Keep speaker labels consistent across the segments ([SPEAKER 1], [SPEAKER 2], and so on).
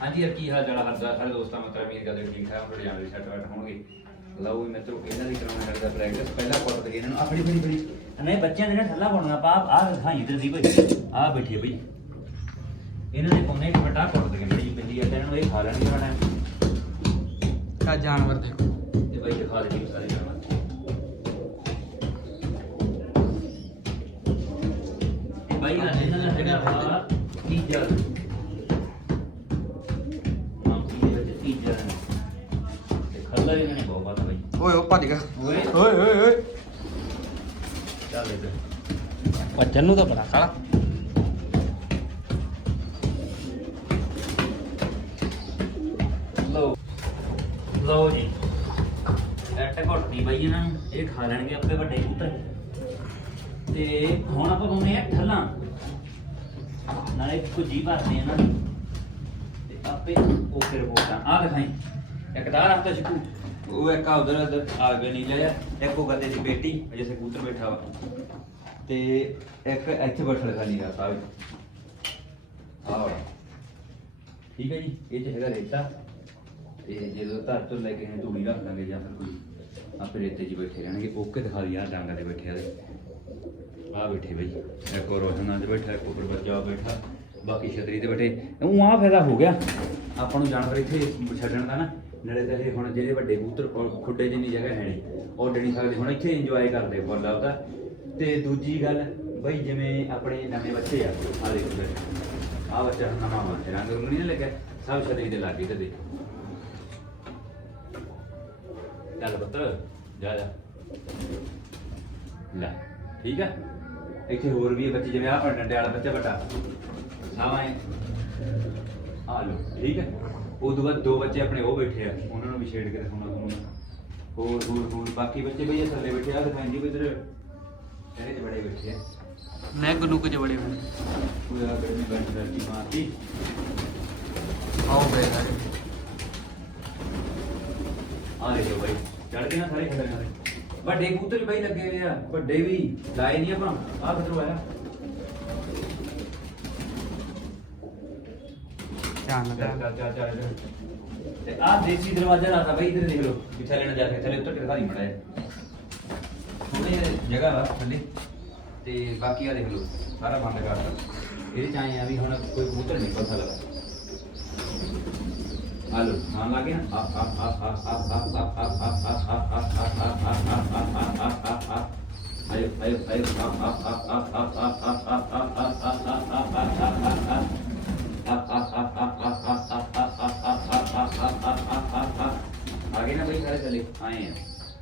[SPEAKER 1] ਹਾਂਜੀ ਯਾਰ ਕੀ ਹਾਲ ਚਾਲ ਆ? ਹਰਦਾ ਸਾਰੇ ਦੋਸਤਾਂ ਮਿੱਤਰਾਂ ਵੀਰ ਕਰਦੇ ਠੀਕ ਠਾਕ? ਤੁਹਾਡੇ ਜਾਨ ਦੇ ਸੈੱਟ ਬੈਠ ਹੋਣਗੇ। ਲਓ ਵੀ ਮਿੱਤਰੋ ਇਹਨਾਂ ਦੀ ਕਰਾਉਣਾ ਹਰਦਾ ਪ੍ਰੈਕਟਿਸ ਪਹਿਲਾਂ ਕੁੱਟ ਦੇ ਇਹਨਾਂ ਨੂੰ। ਆਪਣੀ ਬੜੀ ਬੜੀ
[SPEAKER 2] ਨਹੀਂ ਬੱਚਿਆਂ ਦੇ ਨਾ ਠੱਲਾ ਪਾਉਣਾ। ਪਾ ਆ ਦਿਖਾਈ ਇਧਰ ਦੀ ਭਾਈ। ਆ ਬੈਠੀ ਹੈ ਭਾਈ। ਇਹਨਾਂ ਦੇ ਕੋਨੇ ਇੱਕ ਵੱਡਾ ਕੁੱਟ ਦੇ ਬੜੀ ਬਿੱਲੀ ਆ ਤੇ ਇਹਨਾਂ ਨੂੰ ਇਹ ਖਾ ਲੈਣਗੇ ਬਣਾ
[SPEAKER 3] ਕਾ ਜਾਨਵਰ ਦੇਖੋ।
[SPEAKER 2] ਤੇ ਭਾਈ ਦਿਖਾ ਦੇ ਸਾਰੇ ਜਾਨਵਰ। ਇਹ ਭਾਈ ਆ ਇਹਨਾਂ ਦਾ ਜਿਹੜਾ ਵਾ ਤੀਜਾ। ਤੇ ਵੀ ਬਹੁਤ
[SPEAKER 3] ਓਏ ਉਹ ਭੱਜ ਗਿਆ
[SPEAKER 2] ਓਏ
[SPEAKER 3] ਓਏ ਓਏ ਓਏ
[SPEAKER 2] ਚੱਲ ਇੱਧਰ
[SPEAKER 3] ਭੱਜਣ ਨੂੰ ਤਾਂ ਬੜਾ ਕਾਲਾ
[SPEAKER 2] ਲਓ ਲਓ ਜੀ ਐਟ ਘੁੱਟਦੀ ਬਾਈ ਇਹਨਾਂ ਨੂੰ ਇਹ ਖਾ ਲੈਣਗੇ ਆਪੇ ਵੱਡੇ ਕਬੂਤਰ ਤੇ ਹੁਣ ਆਪਾਂ ਪਾਉਣੇ ਆ ਠੱਲਾਂ ਨਾਲੇ ਕੁਝੀ ਭਰਦੇ ਇਹਨਾਂ ਨੂੰ ਤੇ ਆਪੇ ਉਹ ਫਿਰ ਬੋਲਦਾ ਆ ਦਿਖਾਈ ਇੱਕ ਦਾ ਰਸਤਾ ਸਿੱਕੂ ਉਹ ਇੱਕ ਉਧਰ ਉਧਰ ਆ ਗਏ ਨਹੀਂ ਲਿਆ ਇੱਕ ਉਹ ਗੱਦੇ ਦੀ ਬੇਟੀ ਜਿਵੇਂ ਕਬੂਤਰ ਬੈਠਾ ਵਾ। ਤੇ ਇੱਕ ਇੱਥੇ ਬੈਠਾ ਖਾਲੀ ਆ ਸਾਹਿਬ। ਆਹ ਠੀਕ ਹੈ ਜੀ, ਇਹ ਚ ਹੈਗਾ ਰੇਤਾ। ਤੇ ਜਦੋਂ ਧਰ ਤੋਂ ਲੈ ਕੇ ਇਹਨੂੰ ਤੂੜੀ ਰੱਖ ਦਾਂਗੇ ਜਾਂ ਫਿਰ ਕੋਈ ਆਪੇ ਰੇਤੇ 'ਚ ਬੈਠੇ ਰਹਿਣਗੇ। ਓਕੇ ਦਿਖਾ ਦਿਆ ਡਾਂਗਾ ਦੇ ਬੈਠੇ ਆਦੇ ਆ ਬੈਠੇ ਬਈ, ਇੱਕ ਹੋਰ ਰੋਸ਼ਨਾਂ 'ਚ ਬੈਠਾ, ਇੱਕ ਉੱਪਰ ਬੱਚਾ ਬੈਠਾ, ਬਾਕੀ ਛਤਰੀ ਤੇ ਬੈਠੇ। ਉਹ ਆ ਫਾਇਦਾ ਹੋ ਗਿਆ। ਆਪਾਂ ਨੂੰ ਜਾਨਵਰ ਇੱਥੇ ਛੱਡਣ ਦਾ ਨਾ। ਨਾਲੇ ਤਾਂ ਇਹ ਹੁਣ ਜਿਹੜੇ ਵੱਡੇ ਕਬੂਤਰ ਖੁੱਡੇ ਜਿੰਨੀ ਜਗ੍ਹਾ ਹੈ ਨਹੀਂ, ਉਹ ਡਣੀ ਸਕਦੇ ਹੁਣ ਇੱਥੇ ਇੰਜੋਏ ਕਰਦੇ ਫੁੱਲ ਆਪਦਾ ਤੇ ਦੂਜੀ ਗੱਲ, ਬਈ ਜਿਵੇਂ ਆਪਣੇ ਨਵੇਂ ਬੱਚੇ ਆ ਆ ਦੇਖੋ ਆ ਬੱਚਾ ਹੁਣ ਨਵਾਂ ਵਾ ਰੰਗ ਰੁੰਗ ਨਹੀਂ ਨਾ ਸਭ ਛਤਰੀ ਦੇ ਲਾਗੇ ਤੇ ਦੇਖ। ਚੱਲ ਪੁੱਤਰ ਜਾ ਜਾ। ਲੈ, ਠੀਕ ਆ? ਇੱਥੇ ਹੋਰ ਵੀ ਬੱਚੇ ਜਿਵੇਂ ਆ ਡੰਡੇ ਵਾਲਾ ਬੱਚਾ ਵੱਡਾ ਸਾਵਾਂ ਆ ਲੋ ਠੀਕ ਹੈ? ਉਹ ਤੋਂ ਬਾਅਦ ਦੋ ਬੱਚੇ ਆਪਣੇ ਉਹ ਬੈਠੇ ਆ ਉਹਨਾਂ ਨੂੰ ਵੀ ਛੇੜ ਕੇ ਦਿਖਾਉਣਾ ਤੁਹਾਨੂੰ ਹੋਰ ਹੋਰ ਹੋਰ ਬਾਕੀ ਬੱਚੇ ਬਈ ਇਹ ਥੱਲੇ ਬੈਠੇ ਆ ਦਿਖਾਈ ਜੀ ਇਧਰ? ਇਹਦੇ ਚ ਬੜੇ ਬੈਠੇ ਆ।
[SPEAKER 3] ਮੈਂ ਗੁੱਲੂ ਕੁ ਚ ਬੜੇ ਹੋਏ
[SPEAKER 1] ਕੋਈ ਆ ਗਰਮੀ ਬੈਠ ਬੈਠੀ ਮਾਰਦੀ
[SPEAKER 3] ਆਓ ਸਾਰੇ
[SPEAKER 1] ਆ ਦੇਖੋ ਬਾਈ ਚੜ ਕੇ ਨਾ ਸਾਰੇ ਖੜੇ ਨੇ ਵੱਡੇ ਕਬੂਤਰ ਵੀ ਬਾਈ ਲੱਗੇ ਹੋਏ ਆ ਵੱਡੇ ਵੀ ਲਾਏ ਨਹੀਂ ਆਪਾਂ ਆ ਕਿਧਰੋਂ ਆਇਆ? ध्यान आ देसी दरवाज़ा ना था भाई इधर देख लो पीछे लेना जाके चले तो टिरखा नहीं पड़ा है थोड़ी जगह वा थल्ले ते बाकी आ देख लो सारा बंद कर दो ਇਹਦੇ ਚਾਹੇ ਆ ਵੀ ਹੁਣ ਕੋਈ ਕਬੂਤਰ ਨਹੀਂ ਪਤਾ ਲੱਗਾ ਆਲੋ ਖਾਣ ਲੱਗ ਗਿਆ ਆਇਓ ਆਇਓ ਆਇਓ चले आए हैं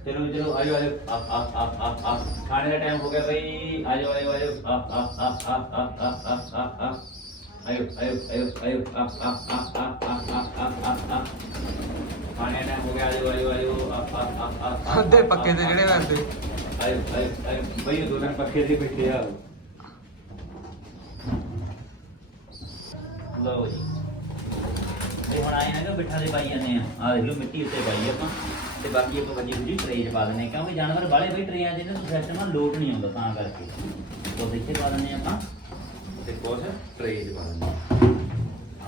[SPEAKER 1] चलो चलो आयो आयो आप आप आप आप आप खाने का टाइम हो गया भाई आयो आयो आयो आप आप आप आप आप आप आप आप आप आयो आयो आयो आयो आप आप आप आप आप आप आप आप आप खाने का टाइम हो गया आयो आयो आयो आप आप आप आप
[SPEAKER 3] ਅੱਧੇ ਪੱਕੇ ਤੇ ਜਿਹੜੇ ਰਹਿੰਦੇ
[SPEAKER 1] ਆਇਓ ਆਇਓ ਆਇਓ ਭਾਈ ਉਹ ਦੋਨਾਂ ਪੱਖੇ ਦੇ ਬੈਠੇ ਆ ਲਓ ਜੀ ਇਹ ਹੁਣ ਆਏ ਨਾ ਕਿ ਦੇ ਪਾਈ ਜਾਂਦੇ ਆ। ਆ ਦੇਖ ਲਓ, ਮਿੱਟੀ ਉੱਤੇ ਪਾਈ ਆਪਾਂ। ਤੇ ਬਾਕੀ ਆਪਾਂ ਵੱਜੀ ਵੱਜੀ ਟਰੇ 'ਚ ਪਾ ਦਿੰਦੇ ਕਿਉਂਕਿ ਜਾਨਵਰ ਬਾਲੇ ਬਈ ਟਰੇਆਂ 'ਚ ਇਹਨਾਂ ਨੂੰ ਸਿਸਟਮ ਨਾਲ ਲੋਡ ਨਹੀਂ ਆਉਂਦਾ, ਤਾਂ ਕਰਕੇ। ਉਹ ਇੱਥੇ ਪਾ ਦਿੰਦੇ ਆਪਾਂ। ਤੇ ਕੁਛ ਟਰੇ 'ਚ ਪਾ ਦਿੰਦੇ ਆ।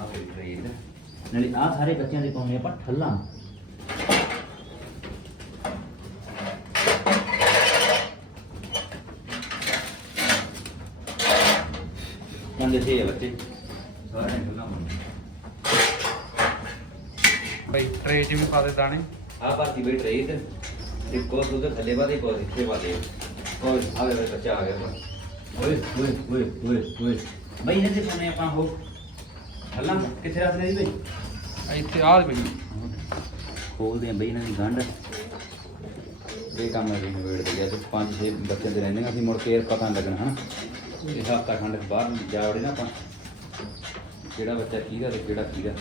[SPEAKER 1] ਆ ਟਰੇ 'ਚ। ਨਾਲੇ ਆ ਸਾਰੇ ਬੱਚਿਆਂ ਦੇ ਪਾਉਣੇ ਆਪਾਂ ਠੱਲਾਂ। ਕਹਿੰਦੇ ਸੀ ਬੱਚੇ। ਸਾਰੇ ਠੱਲਾਂ ਪਾਉਂਦੇ
[SPEAKER 3] ਬਈ ਟਰੇ ਚ ਵੀ ਪਾ ਦੇ ਦਾਣੇ।
[SPEAKER 1] ਆ ਬਾਕੀ ਬਈ ਟਰੇ ਤੇ ਕੋਸ ਉਧਰ ਥੱਲੇ ਬਾਦੇ ਕੋਸ ਇੱਥੇ ਬਾਦੇ ਕੋਸ ਆ ਗਿਆ ਬੱਚਾ ਆ ਗਿਆ ਓਏ ਓਏ ਓਏ ਓਏ ਓਏ। ਬਈ ਇਹਨੇ ਤੇ ਪਾਉਣੇ ਆਪਾਂ ਹੋ ਠੱਲਾਂ ਕਿੱਥੇ ਰੱਖਦੇ ਜੀ ਬਈ?
[SPEAKER 3] ਇੱਥੇ ਆਹ ਬਈ।
[SPEAKER 1] ਖੋਲਦੇ ਆ ਬਈ ਇਹਨਾਂ ਦੀ ਗੰਢ। ਇਹ ਕੰਮ ਅਸੀਂ ਨਵੇੜ ਦੇ ਗਿਆ ਤੇ ਪੰਜ ਛੇ ਬੱਚੇ ਦੇ ਰਹਿੰਦੇ ਆ ਅਸੀਂ ਮੁੜ ਕੇ ਪਤਾ ਲੱਗਣਾ ਹਨਾ? ਇਹ ਹਫਤਾ ਖੰਡ ਬਾਹਰ ਜਾ ਵੜੇ ਨਾ ਆਪਾਂ। ਕਿਹੜਾ ਬੱਚਾ ਕਿਹਦਾ ਤੇ ਕਿਹੜਾ ਕਿਹਦਾ।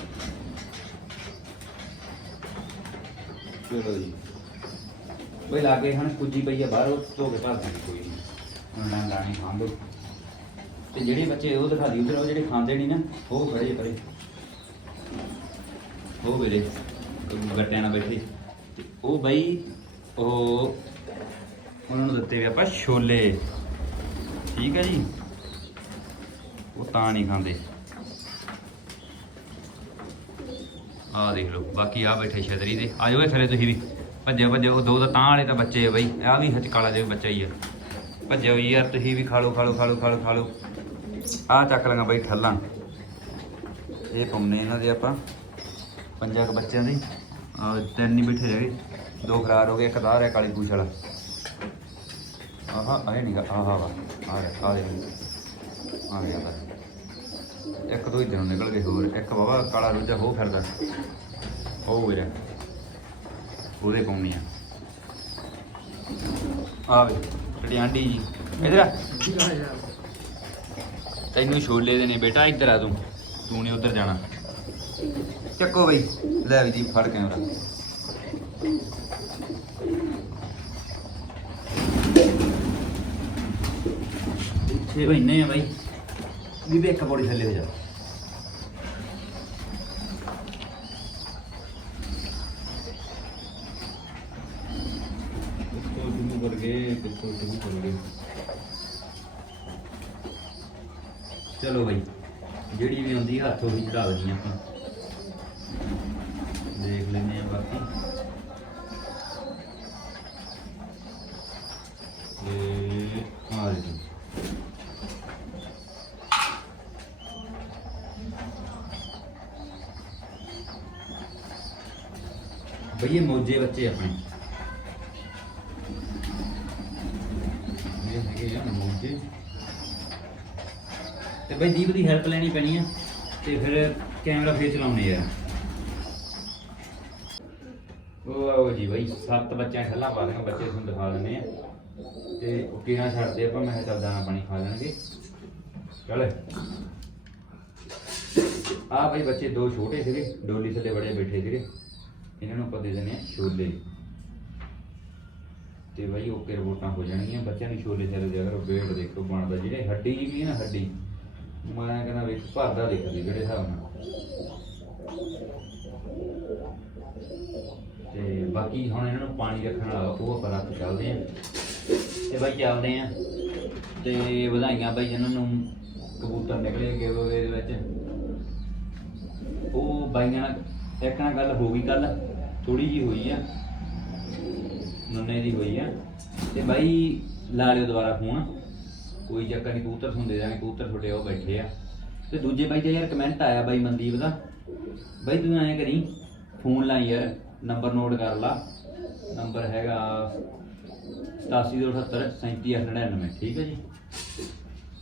[SPEAKER 1] ਚਲੋ ਜੀ ਬਈ ਲਾਗੇ ਹਣ ਕੁੱਜੀ ਪਈ ਆ, ਬਾਹਰ ਉਹ ਧੋ ਕੇ ਭਰ ਦਾਂਗੇ ਕੋਈ ਨਹੀਂ ਹੁਣ ਨਾ ਲਾਣੀ ਖਾਂਦੋ। ਤੇ ਜਿਹੜੇ ਬੱਚੇ ਉਹ ਦਿਖਾ ਦੀ ਉਧਰ ਉਹ ਜਿਹੜੇ ਖਾਂਦੇ ਨਹੀਂ ਨਾ, ਉਹ ਖੜੇ ਪਰੇ। ਉਹ ਵੇਲੇ, ਗੱਟਿਆਂ ਨਾਲ ਬੈਠੇ। ਤੇ ਉਹ ਬਈ, ਉਹ ਉਹਨਾਂ ਨੂੰ ਦਿੱਤੇ ਵੇ ਆਪਾਂ ਛੋਲੇ। ਠੀਕ ਹੈ ਜੀ? ਉਹ ਤਾਂ ਨਹੀਂ ਖਾਂਦੇ। ਆਹ ਦੇਖ ਲਓ, ਬਾਕੀ ਆ ਬੈਠੇ ਛਤਰੀ ਦੇ। ਆ ਜਾਓ ਇਹ ਥੱਲੇ ਤੁਸੀਂ ਵੀ। ਭੱਜੋ ਭੱਜੋ, ਉਹ ਦੋ ਤਾਂ ਤਾਂ ਵਾਲੇ ਤਾਂ ਬੱਚੇ ਆ ਬਈ। ਆ ਵੀ ਹੱਥ ਕਾਲਾ ਜਿਹਾ ਬੱਚਾ ਹੀ ਆ। ਭੱਜੋ ਯਾਰ, ਤੁਸੀਂ ਵੀ ਖਾ ਲਓ ਖਾ ਲਓ ਖਾ ਲਓ ਖਾ ਲਓ ਖਾ ਲਓ। ਆ ਚੱਕ ਲਾਂਗਾ ਬਈ ਠੱਲਾਂ। ਇਹ ਪਾਉਣੇ ਇਹਨਾਂ ਦੇ ਆਪਾਂ, ਪੰਜਾਂ ਕੁ ਬੱਚਿਆਂ ਦੇ। ਆ ਤਿੰਨ ਹੀ ਬੈਠੇ ਰਹਿ ਗਏ। ਦੋ ਖਰਾਰ ਹੋ ਗਏ, ਇੱਕ ਦਾਰ ਹੈ ਕਾਲੀ ਪੂਛ ਵਾਲਾ। ਆਹਾ ਆਏ ਨਹੀਂਗਾ ਆਹਾ ਵਾ। ਆ ਰਿਹਾ ਆ ਦੇ ਆ ਗਿਆ ਬਸ ਇੱਕ ਦੋ ਇਧਰੋਂ ਨਿਕਲ ਗਏ ਹੋਰ, ਇੱਕ ਬਾਬਾ ਕਾਲਾ ਰੁੱਜਾ ਹੋ ਫਿਰਦਾ। ਉਹ ਵੀਰੇ, ਉਹਦੇ ਪਾਉਣੀ ਆ। ਆ ਵੇ ਜਿਹੜੀ ਆਂਟੀ ਜੀ। ਇਧਰ ਆ। ਤੈਨੂੰ ਛੋਲੇ ਦੇ ਨੇ ਬੇਟਾ, ਇੱਧਰ ਆ ਤੂੰ। ਤੂੰ ਨਹੀਂ ਉੱਧਰ ਜਾਣਾ। ਚੱਕੋ ਬਈ, ਲੈ ਵੀ ਜੀ, ਫੜ ਕੈਮਰਾ। ਛੇ ਮਹੀਨੇ ਆ ਬਾਈ। ਵੀ ਇੱਕ ਬੋੜੀ ਥੱਲੇ ਹੋ ਜਾ ਕਿੱਥੋਂ ਸ਼ੁਰੂ ਕਰ ਗਏ ਕਿੱਥੋਂ ਸ਼ੁਰੂ ਕਰ ਚਲੋ ਬਾਈ ਜਿਹੜੀ ਵੀ ਹੁੰਦੀ ਹੱਥੋਂ ਉਹੀ ਚੜਾ ਦਿੰਦੀ ਆਪਾਂ ਦੇਖ ਲੈਂਦੇ ਆ ਬਾਕੀ ਤੇ ਆ ਜੀ ਬਈ ਮੌਜੇ ਬੱਚੇ ਆਪਣੇ। ਇਹ ਹੈਗੇ ਆ ਮੌਜੇ। ਤੇ ਬਈ ਦੀਪ ਦੀ ਹੈਲਪ ਲੈਣੀ ਪੈਣੀ ਆ, ਤੇ ਫਿਰ ਕੈਮਰਾ ਫੇਰ ਚਲਾਉਣੇ ਆ। ਉਹ ਜੀ ਬਈ, ਸੱਤ ਬੱਚਿਆਂ ਠੱਲਾ ਪਾ ਦੇਣਾ, ਬੱਚੇ ਤੁਹਾਨੂੰ ਦਿਖਾ ਦਿੰਦੇ ਆ। ਤੇ ਉਹ ਛੱਡਦੇ ਆਪਾਂ, ਮੈਂ ਕਿਹਾ ਚੱਲ ਦਾਣਾ ਪਾਣੀ ਖਾ ਲੈਣਗੇ। ਚੱਲ। ਆ ਬਈ ਬੱਚੇ ਦੋ ਛੋਟੇ ਸੀਗੇ, ਡੋਲੀ ਥੱਲੇ ਬੜੇ ਬੈਠੇ ਸੀਗੇ। ਇਹਨਾਂ ਨੂੰ ਆਪਾਂ ਦੇ ਦਿੰਦੇ ਆ ਛੋਲੇ। ਤੇ ਬਾਈ ਓਕੇ ਰਿਪੋਰਟਾਂ ਹੋ ਜਾਣਗੀਆਂ, ਬੱਚਿਆਂ ਨੂੰ ਛੋਲੇ ਚਾਰੇ ਦੇ ਅਗਰ ਵੇਟ ਦੇਖੋ ਬਣਦਾ ਜਿਹੜੇ ਹੱਡੀ ਜੀ ਵੀ ਨਾ ਹੱਡੀ, ਮੈਂ ਕਹਿੰਦਾ ਵੇਖ ਭਰਦਾ ਦਿਖਦੀ ਜਿਹੜੇ ਹਿਸਾਬ ਨਾਲ। ਤੇ ਬਾਕੀ ਹੁਣ ਇਹਨਾਂ ਨੂੰ ਪਾਣੀ ਰੱਖਣ ਵਾਲਾ ਉਹ ਆਪਾਂ ਰੱਖ ਚੱਲਦੇ ਆਂ ਤੇ ਬਾਈ ਚੱਲਦੇ ਆਂ ਤੇ ਵਧਾਈਆਂ ਬਾਈ ਇਹਨਾਂ ਨੂੰ। ਕਬੂਤਰ ਨਿਕਲੇ ਗਏ ਉਹਦੇ ਵਿੱਚ। ਉਹ ਬਾਈਆਂ ਨਾਲ ਇੱਕ ਨਾਲ ਗੱਲ ਹੋ ਗਈ ਕੱਲ ਥੋੜੀ ਜੀ ਹੋਈ ਆ। ਨੰਨੇ ਦੀ ਹੋਈ ਆ। ਤੇ ਬਾਈ, ਲਾ ਲਿਓ ਦੁਬਾਰਾ ਫੋਨ। ਕੋਈ ਚੱਕਰ ਨਹੀਂ ਕਬੂਤਰ ਹੁੰਦੇ ਦੇ ਕਬੂਤਰ ਤੁਹਾਡੇ ਉਹ ਬੈਠੇ ਆ। ਤੇ ਦੂਜੇ ਬਾਈ ਦਾ ਯਾਰ ਕਮੈਂਟ ਆਇਆ ਬਾਈ ਮਨਦੀਪ ਦਾ। ਬਾਈ, ਤੂੰ ਐਂ ਕਰੀ, ਫੋਨ ਲਾ ਯਾਰ ਨੰਬਰ ਨੋਟ ਕਰ ਲਾ। ਨੰਬਰ ਹੈਗਾ 8728 37899 ਠੀਕ ਹੈ ਜੀ?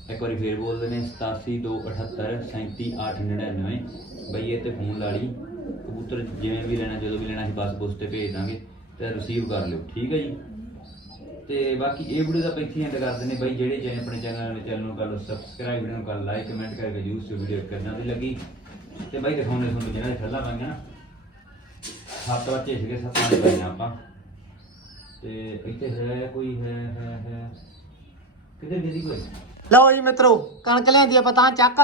[SPEAKER 1] ਇੱਕ ਵਾਰੀ ਫੇਰ ਬੋਲਦੇ ਨੇ 8728 37899 ਬਈ, ਇਹ ਤੇ ਫੋਨ ਲਾ ਲਈ। ਕਬੂਤਰ ਜਿਵੇਂ ਵੀ ਲੈਣਾ, ਜਦੋਂ ਵੀ ਲੈਣਾ, ਅਸੀਂ ਬਸ ਬੁਸ ਤੇ ਭੇਜ ਦਾਂਗੇ ਤੇ ਰਿਸੀਵ ਕਰ ਲਿਓ, ਠੀਕ ਹੈ ਜੀ? ਤੇ ਬਾਕੀ ਇਹ ਵੀਡੀਓ ਦਾ ਪੈਂਤੀ ਐਂਡ ਕਰਦੇ ਨੇ ਬਈ, ਜਿਹੜੇ ਜਿਹੜੇ ਆਪਣੇ ਚੈਨਲ ਚੈਨਲ ਨੂੰ ਕਰ ਲਓ ਸਬਸਕ੍ਰਾਈਬ ਵੀਡੀਓ ਨੂੰ ਕਰ ਲਾਈਕ ਕਮੈਂਟ ਕਰਕੇ ਜੂਸ ਵੀਡੀਓ ਕਰਨਾ ਤੇ ਲੱਗੀ। ਤੇ ਬਾਈ, ਦਿਖਾਉਂਦੇ ਤੁਹਾਨੂੰ ਜਿਹੜਾ ਥੱਲਾ ਪਾਈਆਂ ਨਾ। ਸੱਤ ਬੱਚੇ ਸੀਗੇ, ਸੱਤਾਂ ਦੇ ਪਾਈਆਂ ਆਪਾਂ। ਤੇ ਇੱਥੇ ਹੈ, ਕੋਈ ਹੈ ਹੈ ਹੈ। ਕਿਤੇ ਦੀਦੀ ਕੋਈ?
[SPEAKER 4] ਲਓ ਜੀ ਮਿੱਤਰੋ, ਕਣਕ ਲਿਆਂਦੀ ਆਪਾਂ ਤਾਂ ਚੱਕ।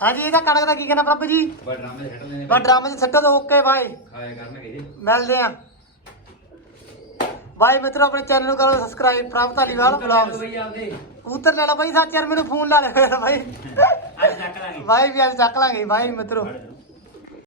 [SPEAKER 4] ਹਾਂਜੀ ਇਹਦਾ ਕਣਕ ਦਾ ਕੀ ਕਹਿਣਾ ਪ੍ਰਭੂ ਜੀ?
[SPEAKER 1] ਬੜਾ ਡਰਾਮੇ ਹੱਟ ਲੈਣੇ
[SPEAKER 4] ਡਰਾਮੇ 'ਚ ਸੱਟੋ ਤਾਂ ਓਕੇ ਬਾਈ।
[SPEAKER 1] ਖਾਇਆ ਕਰਨਗੇ ਜੀ।
[SPEAKER 4] ਮਿਲਦੇ ਆ। ਬਾਈ ਮਿੱਤਰੋ ਆਪਣੇ ਚੈਨਲ ਨੂੰ ਕਰੋ ਸਬਸਕ੍ਰਾਈਬ ਪ੍ਰਭ ਧਾਲੀਵਾਲ ਬਲੌਗਸ
[SPEAKER 1] ਬਈ ਆਪਦੇ।
[SPEAKER 4] ਕਬੂਤਰ ਲੈ ਲਓ ਬਾਈ ਸੱਚ ਯਾਰ ਮੈਨੂੰ ਫੋਨ ਲਾ ਲੈ ਬਾਈ।
[SPEAKER 1] ਅੱਜ ਚੱਕ ਲਾਂਗੇ।
[SPEAKER 4] ਬਾਈ ਵੀ ਅੱਜ ਚੱਕ ਲਾਂਗੇ ਬਾਈ ਮਿੱਤਰੋ।